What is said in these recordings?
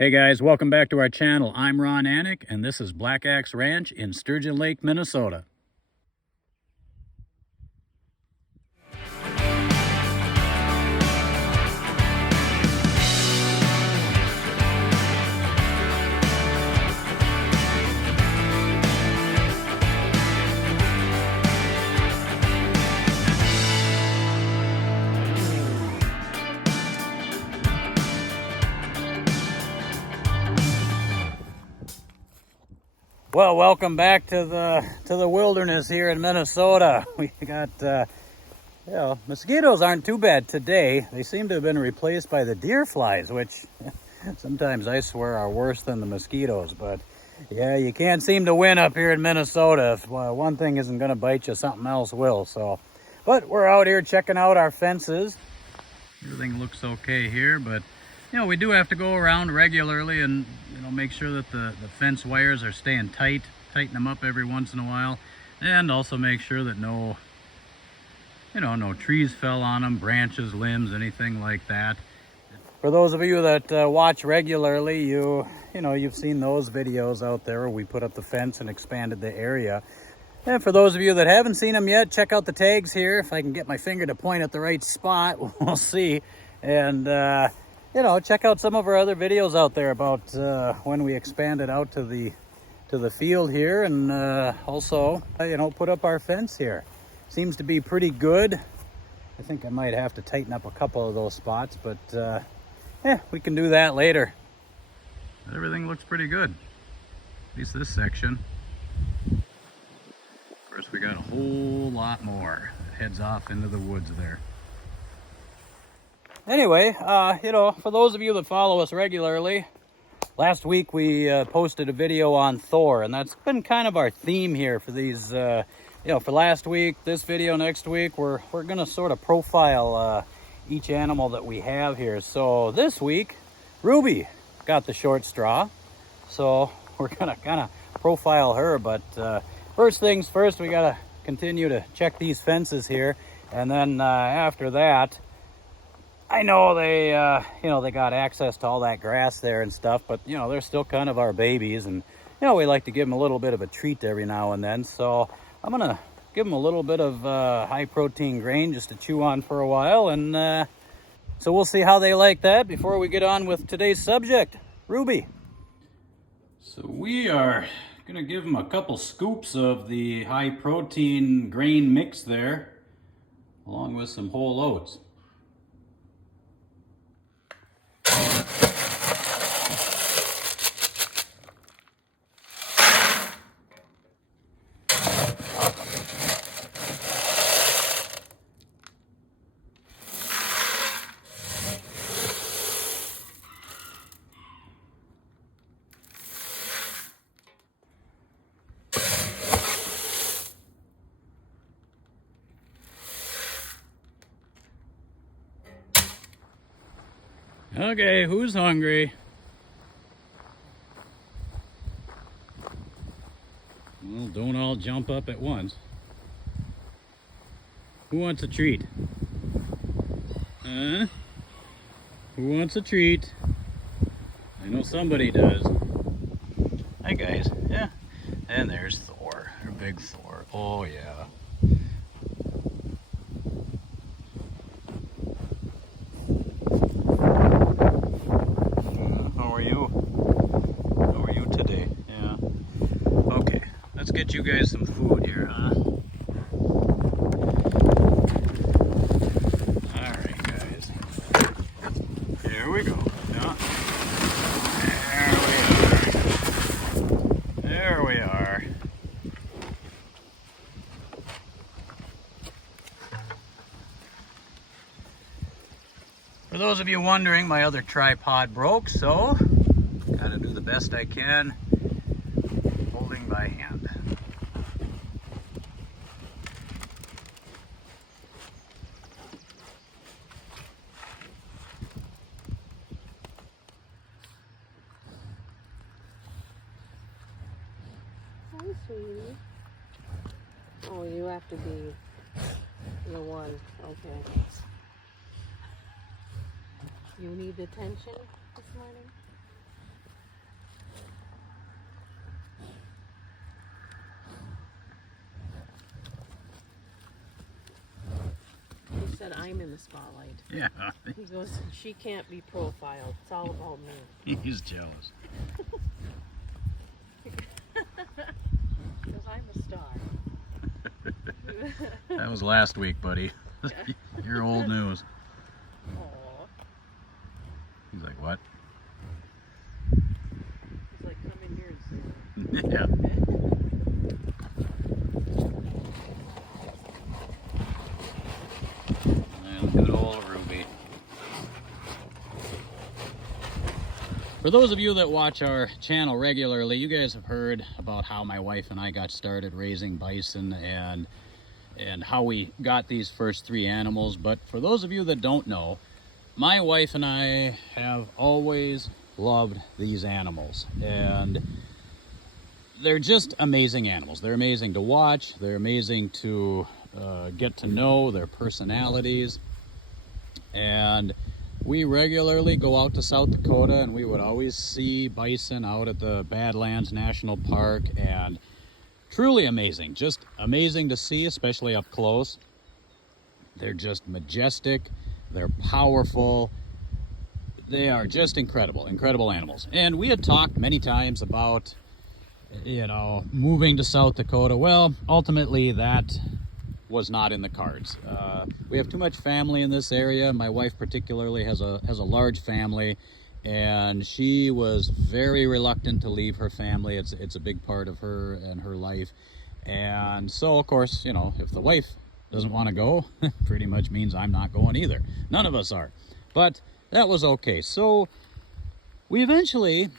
Hey guys, welcome back to our channel. I'm Ron Anik, and this is Black Axe Ranch in Sturgeon Lake, Minnesota. Well, welcome back to the wilderness here in Minnesota. We got mosquitoes aren't too bad today. They seem to have been replaced by the deer flies, which sometimes I swear are worse than the mosquitoes. But yeah, you can't seem to win up here in Minnesota. If one thing isn't going to bite you, something else will. But we're out here checking out our fences. Everything looks okay here, but we do have to go around regularly and make sure that the fence wires are staying tight, tighten them up every once in a while, and also make sure that no trees fell on them, branches, limbs, anything like that. For those of you that watch regularly, you've seen those videos out there where we put up the fence and expanded the area. And for those of you that haven't seen them yet, check out the tags here. If I can get my finger to point at the right spot, we'll see. And check out some of our other videos out there about when we expanded out to the field here, and also put up our fence here. Seems to be pretty good. I think I might have to tighten up a couple of those spots, but we can do that later. Everything looks pretty good, at least this section. Of course, we got a whole lot more that heads off into the woods there. Anyway, for those of you that follow us regularly, last week we posted a video on Thor, and that's been kind of our theme here for these, for last week, this video, next week, we're going to sort of profile each animal that we have here. So this week, Ruby got the short straw, so we're going to kind of profile her. But first things first, we got to continue to check these fences here, and then after that, I know they got access to all that grass there and stuff, but they're still kind of our babies, and we like to give them a little bit of a treat every now and then. So I'm gonna give them a little bit of high protein grain just to chew on for a while, and so we'll see how they like that before we get on with today's subject, Ruby. So we are gonna give them a couple scoops of the high protein grain mix there, along with some whole oats. Okay, who's hungry? Well, don't all jump up at once. Who wants a treat? Huh? Who wants a treat? I know somebody does. Hi guys. Yeah. And there's Thor. Our big Thor. Oh yeah. How are you? How are you today? Yeah. Okay. Let's get you guys some food here, huh? Alright guys. Here we go. Yeah. There we are. For those of you wondering, my other tripod broke, so gotta do the best I can holding by hand. Hi, sweetie. Oh, you have to be the one. Okay. You need attention this morning? said I'm in the spotlight. Yeah. He goes, she can't be profiled. It's all about me. He's jealous. Because I'm a star. That was last week, buddy. You're old news. Aw. He's like, what? He's like, come in here and see. Yeah. And good old Ruby. For those of you that watch our channel regularly, you guys have heard about how my wife and I got started raising bison and how we got these first 3 animals. But for those of you that don't know, my wife and I have always loved these animals, and they're just amazing animals. They're amazing to watch. They're amazing to get to know, their personalities. And we regularly go out to South Dakota, and we would always see bison out at the Badlands National Park, and truly amazing, just amazing to see, especially up close. They're just majestic, they're powerful, they are just incredible animals. And we had talked many times about, you know, moving to South Dakota. Well, ultimately that was not in the cards. We have too much family in this area. My wife particularly has a large family, and she was very reluctant to leave her family. It's a big part of her and her life. And so, of course, you know, if the wife doesn't want to go, pretty much means I'm not going either. None of us are. But that was okay. So we eventually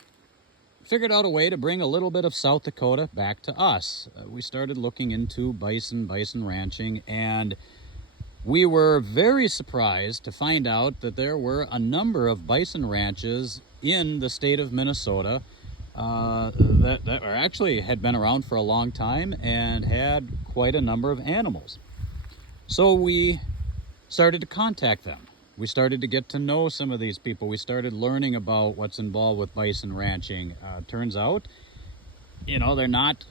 figured out a way to bring a little bit of South Dakota back to us. We started looking into bison ranching, and we were very surprised to find out that there were a number of bison ranches in the state of Minnesota that actually had been around for a long time and had quite a number of animals. So we started to contact them. We started to get to know some of these people. We started learning about what's involved with bison ranching. Turns out, you know, they're not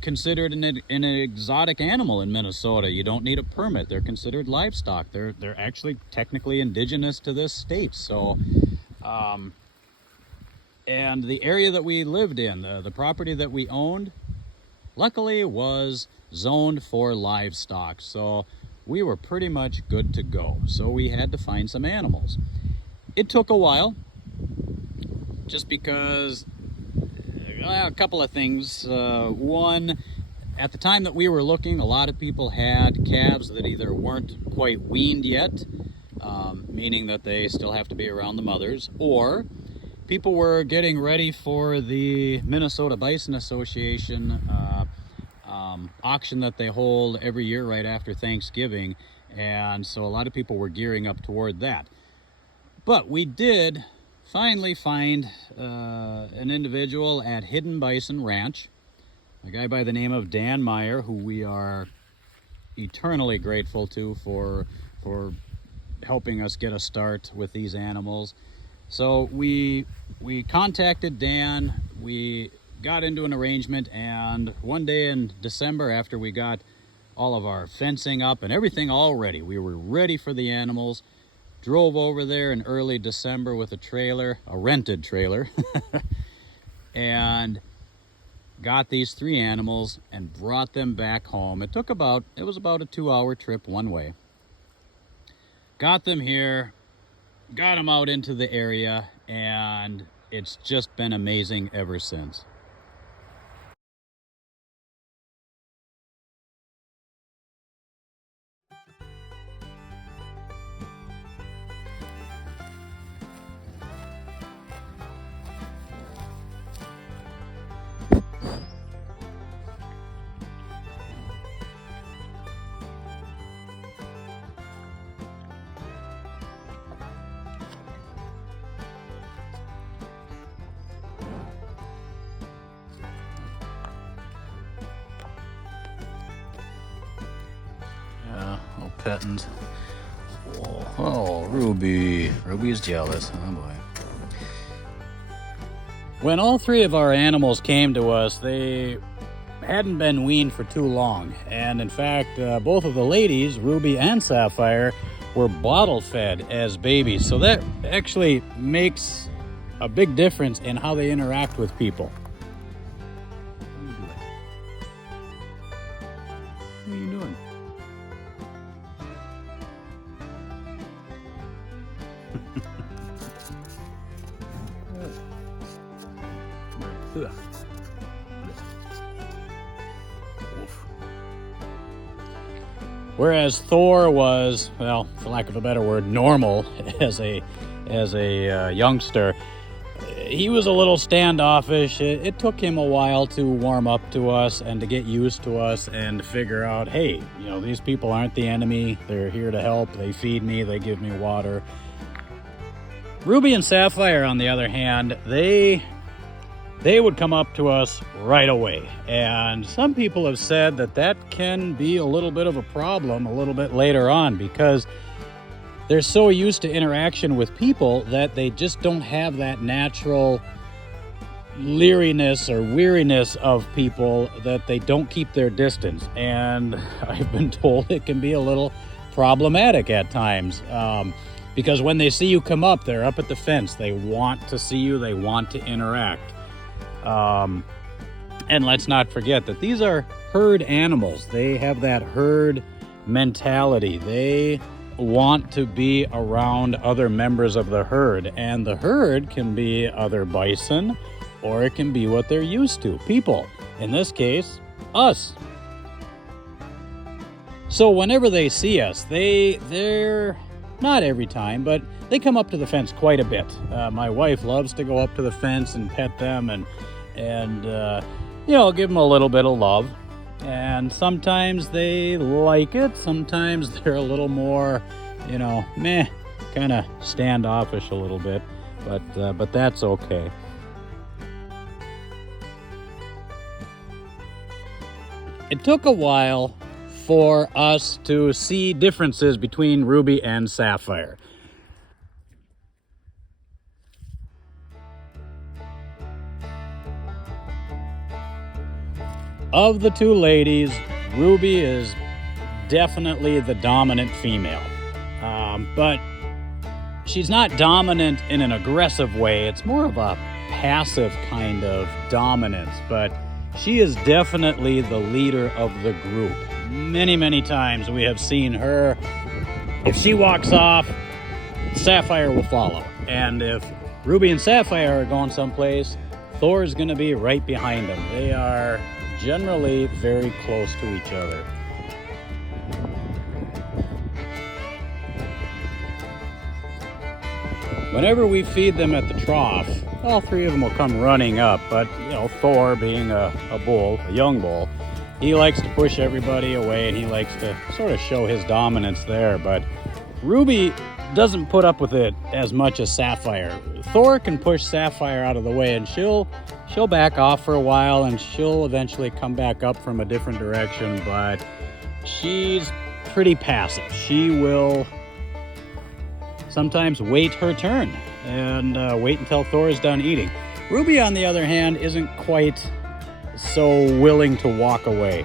considered an exotic animal in Minnesota. You don't need a permit. They're considered livestock. They're actually technically indigenous to this state. So, and the area that we lived in, the property that we owned, luckily was zoned for livestock. So we were pretty much good to go. So we had to find some animals. It took a while, just because a couple of things. One, at the time that we were looking, a lot of people had calves that either weren't quite weaned yet, meaning that they still have to be around the mothers, or people were getting ready for the Minnesota Bison Association auction that they hold every year right after Thanksgiving, and so a lot of people were gearing up toward that. But we did finally find an individual at Hidden Bison Ranch, a guy by the name of Dan Meyer, who we are eternally grateful to for helping us get a start with these animals. So we contacted Dan, we got into an arrangement, and one day in December, after we got all of our fencing up and everything all ready, we were ready for the animals, drove over there in early December with a trailer, a rented trailer, and got these 3 animals and brought them back home. It was about a 2-hour trip one way. Got them here, got them out into the area, and it's just been amazing ever since. Pettins. Oh, Ruby. Ruby's jealous. Oh boy. When all 3 of our animals came to us, they hadn't been weaned for too long. And in fact, both of the ladies, Ruby and Sapphire, were bottle fed as babies. So that actually makes a big difference in how they interact with people. What are you doing? Whereas Thor was, well, for lack of a better word, normal as a youngster, he was a little standoffish. It took him a while to warm up to us and to get used to us and to figure out, hey, you know, these people aren't the enemy. They're here to help. They feed me. They give me water. Ruby and Sapphire, on the other hand, they would come up to us right away. And some people have said that that can be a little bit of a problem a little bit later on, because they're so used to interaction with people that they just don't have that natural leeriness or weariness of people, that they don't keep their distance. And I've been told it can be a little problematic at times, because when they see you come up, they're up at the fence. They want to see you. They want to interact. And let's not forget that these are herd animals. They have that herd mentality. They want to be around other members of the herd, and the herd can be other bison, or it can be what they're used to, people. In this case, us. So whenever they see us, they're not every time, but they come up to the fence quite a bit. My wife loves to go up to the fence and pet them and you know, give them a little bit of love. And sometimes they like it. Sometimes they're a little more, you know, meh, kind of standoffish a little bit. But that's okay. It took a while for us to see differences between Ruby and Sapphire. Of the two ladies, Ruby is definitely the dominant female. But she's not dominant in an aggressive way. It's more of a passive kind of dominance. But she is definitely the leader of the group. Many, many times we have seen her. If she walks off, Sapphire will follow. And if Ruby and Sapphire are going someplace, Thor is going to be right behind them. They are generally very close to each other. Whenever we feed them at the trough, all three of them will come running up, but you know, Thor, being a bull, a young bull, he likes to push everybody away and he likes to sort of show his dominance there. But Ruby doesn't put up with it as much as Sapphire. Thor can push Sapphire out of the way and she'll back off for a while and she'll eventually come back up from a different direction, but she's pretty passive. She will sometimes wait her turn and wait until Thor is done eating. Ruby, on the other hand, isn't quite so willing to walk away.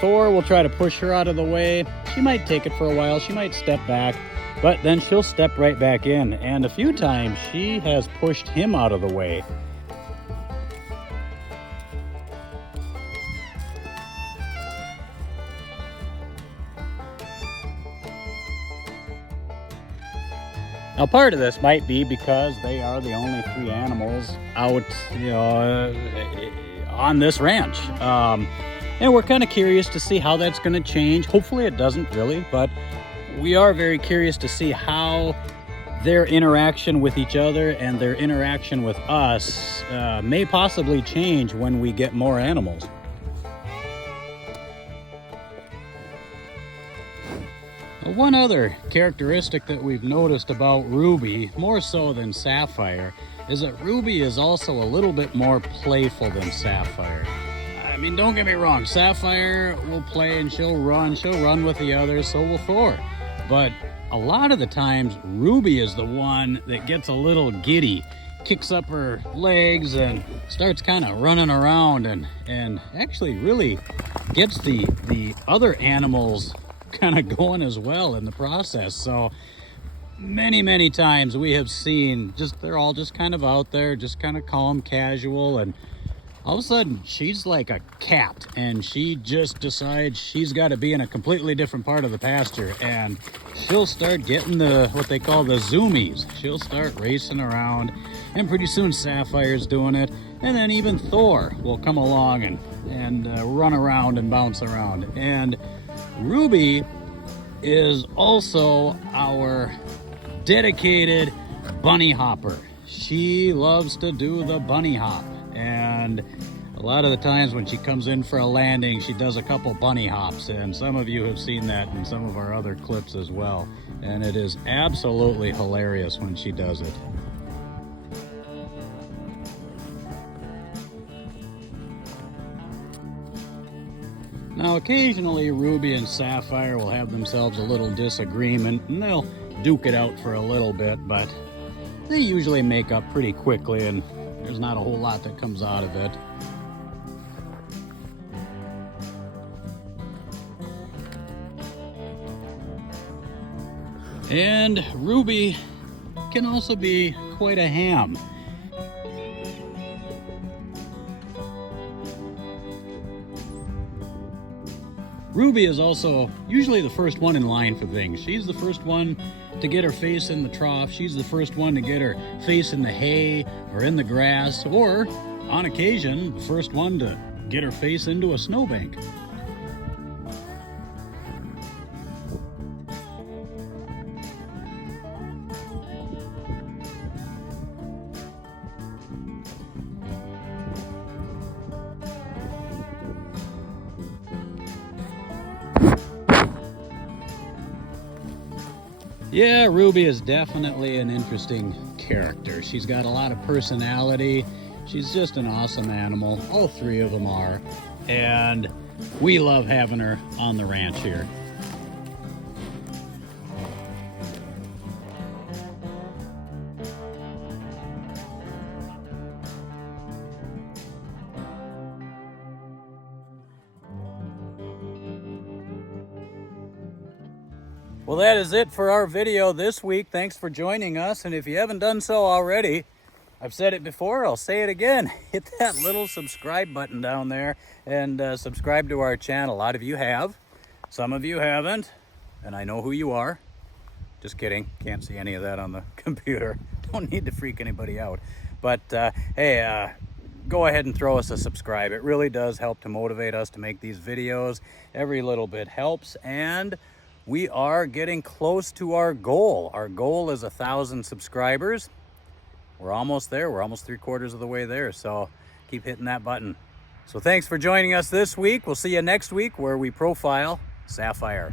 Thor will try to push her out of the way. She might take it for a while. She might step back, but then she'll step right back in. And a few times she has pushed him out of the way. Now, part of this might be because they are the only three animals out, you know, on this ranch. And we're kind of curious to see how that's going to change. Hopefully it doesn't really, but we are very curious to see how their interaction with each other and their interaction with us may possibly change when we get more animals. One other characteristic that we've noticed about Ruby, more so than Sapphire, is that Ruby is also a little bit more playful than Sapphire. I mean, don't get me wrong, Sapphire will play and she'll run with the others, so will Thor. But a lot of the times, Ruby is the one that gets a little giddy kicks up her legs and starts kind of running around and actually really gets the other animals kind of going as well in the process. So many times we have seen they're all just kind of out there, just kind of calm, casual, and all of a sudden she's like a cat and she just decides she's got to be in a completely different part of the pasture, and she'll start getting what they call the zoomies. She'll start racing around, and pretty soon Sapphire's doing it, and then even Thor will come along and run around and bounce around. And Ruby is also our dedicated bunny hopper. She loves to do the bunny hop, and a lot of the times when she comes in for a landing, she does a couple bunny hops, and some of you have seen that in some of our other clips as well, and it is absolutely hilarious when she does it. Now occasionally Ruby and Sapphire will have themselves a little disagreement, and they'll duke it out for a little bit, but they usually make up pretty quickly, and there's not a whole lot that comes out of it. And Ruby can also be quite a ham. Ruby is also usually the first one in line for things. She's the first one to get her face in the trough. She's the first one to get her face in the hay or in the grass, or on occasion, the first one to get her face into a snowbank. Yeah, Ruby is definitely an interesting character. She's got a lot of personality. She's just an awesome animal. All three of them are. And we love having her on the ranch here. Well, that is it for our video this week. Thanks for joining us. And if you haven't done so already, I've said it before, I'll say it again. Hit that little subscribe button down there and subscribe to our channel. A lot of you have. Some of you haven't. And I know who you are. Just kidding. Can't see any of that on the computer. Don't need to freak anybody out. But hey, go ahead and throw us a subscribe. It really does help to motivate us to make these videos. Every little bit helps. And we are getting close to our goal. Our goal is 1,000 subscribers. We're almost there. We're almost 3/4 of the way there. So keep hitting that button. So thanks for joining us this week. We'll see you next week where we profile Sapphire.